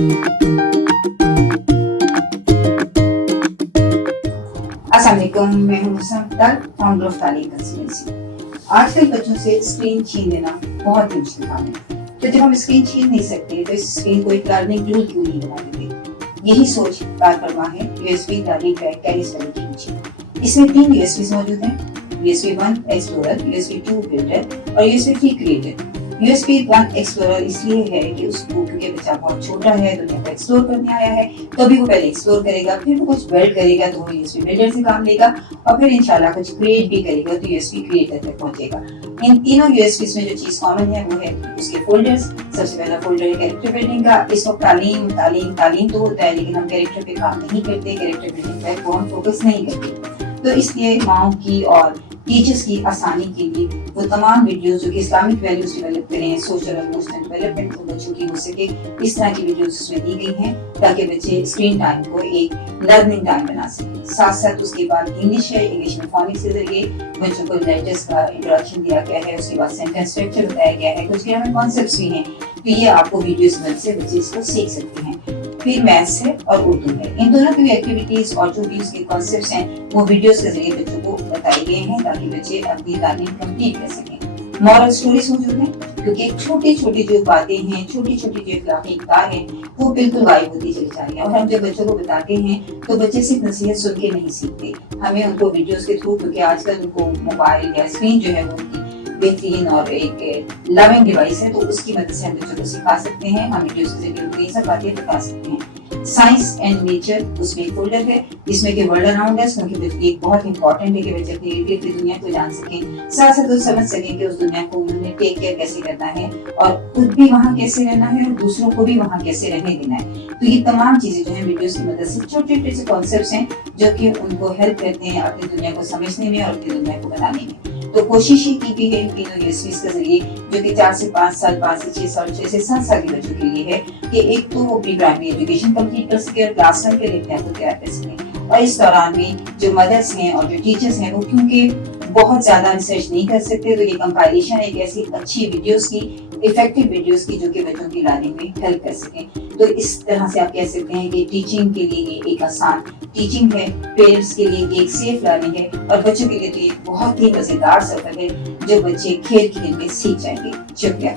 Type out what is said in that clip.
अस्सलाम वालेकुम, मैं हूं मुसम्मा अख्तर, फाउंडर ऑफ तालीम कंसल्टेंसी। आजकल बच्चों से स्क्रीन छीन लेना बहुत ही मुश्किल काम है। तो जब हम स्क्रीन छीन नहीं सकते तो इस स्क्रीन को एक लर्निंग टूल क्यों नहीं बना देते? यही सोच कार फरमा है USB learning pack carry study के पीछे। इसमें 3 यूएसबी मौजूद हैं, USB 1 एक्सप्लोरर, USB 2 बिल्डर और USB 3 क्रिएटर। USB 1 एक्सप्लोरर इसलिए है कि उसको, क्योंकि बच्चा बहुत छोटा है, दुनिया को एक्सप्लोर करने आया है, तो अभी वो पहले एक्सप्लोर करेगा, फिर वो कुछ बिल्ड करेगा तो वो USB बिल्डर से काम लेगा और फिर इंशाल्लाह कुछ क्रिएट भी करेगा तो USB क्रिएटर तक पहुंचेगा। इन तीनों USB में जो चीज कॉमन है वो है उसके फोल्डर्स। सबसे पहला फोल्डर है कैरेक्टर बिल्डिंग का। इस वक्त तालीम तो होता है, लेकिन हम कैरेक्टर पे काम नहीं करते, कैरेक्टर बिल्डिंग पे को हम फोकस नहीं करते। तो इसलिए माओ की और टीचर्स की आसानी के लिए वो तमाम वीडियोस जो कि इस्लामिक वैल्यूज डेवलप करें, सोशल और इमोशनल डेवलपमेंट को बच्चों की हो सके, इस तरह की वीडियोस उसमें दी गई हैं ताकि बच्चे स्क्रीन टाइम को एक लर्निंग टाइम बना सकें। साथ साथ उसके बाद इंग्लिश है, इंग्लिश में फोनिक्स के जरिए बच्चों को लेटर्स का इंट्रोडक्शन दिया गया है, उसके बाद सेंटेंस स्ट्रक्चर बताया गया है, कुछ ग्रामर कॉन्सेप्ट्स भी हैं, तो ये आपको वीडियोस में से बच्चे इसको सीख सकते हैं। फिर मैथ्स है और उर्दू है। इन दोनों की एक्टिविटीज और जो भी उसके कॉन्सेप्ट्स हैं वो वीडियोस के जरिए बच्चों को बताए गए हैं ताकि बच्चे अपनी तालीम कंप्लीट कर सकें। मॉरल स्टोरीज मौजूद हैं, क्योंकि छोटी छोटी जो बातें हैं, छोटी छोटी जो अखलाकी इक़दार है वो बिल्कुल गायब होती चली जा रही है। और हम जब बच्चों को बताते हैं तो बच्चे सिर्फ नसीहत सुन के नहीं सीखते, हमें उनको वीडियोस के थ्रू, क्योंकि आजकल उनको मोबाइल या स्क्रीन जो है वो उनकी बेहतरीन और एक लर्निंग डिवाइस है, तो उसकी मदद से हम बच्चों को सिखा सकते हैं, हम वीडियोस के जरिए उनको ये सब बातें बता सकते हैं। साइंस एंड नेचर उसमें एक फोल्डर है जिसमें कि वर्ल्ड अराउंड अस, क्योंकि एक बहुत इंपॉर्टेंट है कि बच्चे क्रिएटिव दुनिया को जान सकें, साथ साथ वो समझ सकें कि उस दुनिया को उन्होंने टेक केयर कैसे करना है और खुद भी वहाँ कैसे रहना है और दूसरों को भी वहाँ कैसे रहने देना है। तो ये तमाम चीजें जो है वीडियोस की मदद से छोटे छोटे से कॉन्सेप्ट्स हैं जो कि उनको हेल्प करते हैं अपनी दुनिया को समझने में और अपनी दुनिया को बनाने में। तो कोशिश ही की गई है इन तीनों यूएसबीज के जरिए, जो कि 4 से 5 साल, 5 से 6 साल, 6 से 7 साल के बच्चों के लिए है, कि एक तो वो प्री प्राइमरी एजुकेशन कंप्लीट कर सके और क्लास 1 के लिए अपने आप को तैयार कर सके। और इस दौरान भी जो मदर्स हैं और जो टीचर्स हैं वो क्योंकि बहुत ज्यादा रिसर्च नहीं कर सकते, तो ये कंपाइलेशन एक ऐसी अच्छी वीडियोस की, इफेक्टिव वीडियोस की, जो कि बच्चों की लर्निंग में हेल्प कर सकें। तो इस तरह से आप कह सकते हैं कि टीचिंग के लिए ये एक आसान टीचिंग है, पेरेंट्स के लिए एक सेफ लर्निंग है और बच्चों के लिए तो ये बहुत ही मजेदार सफर है जो बच्चे खेल खेल में सीख जाएंगे। शुक्रिया।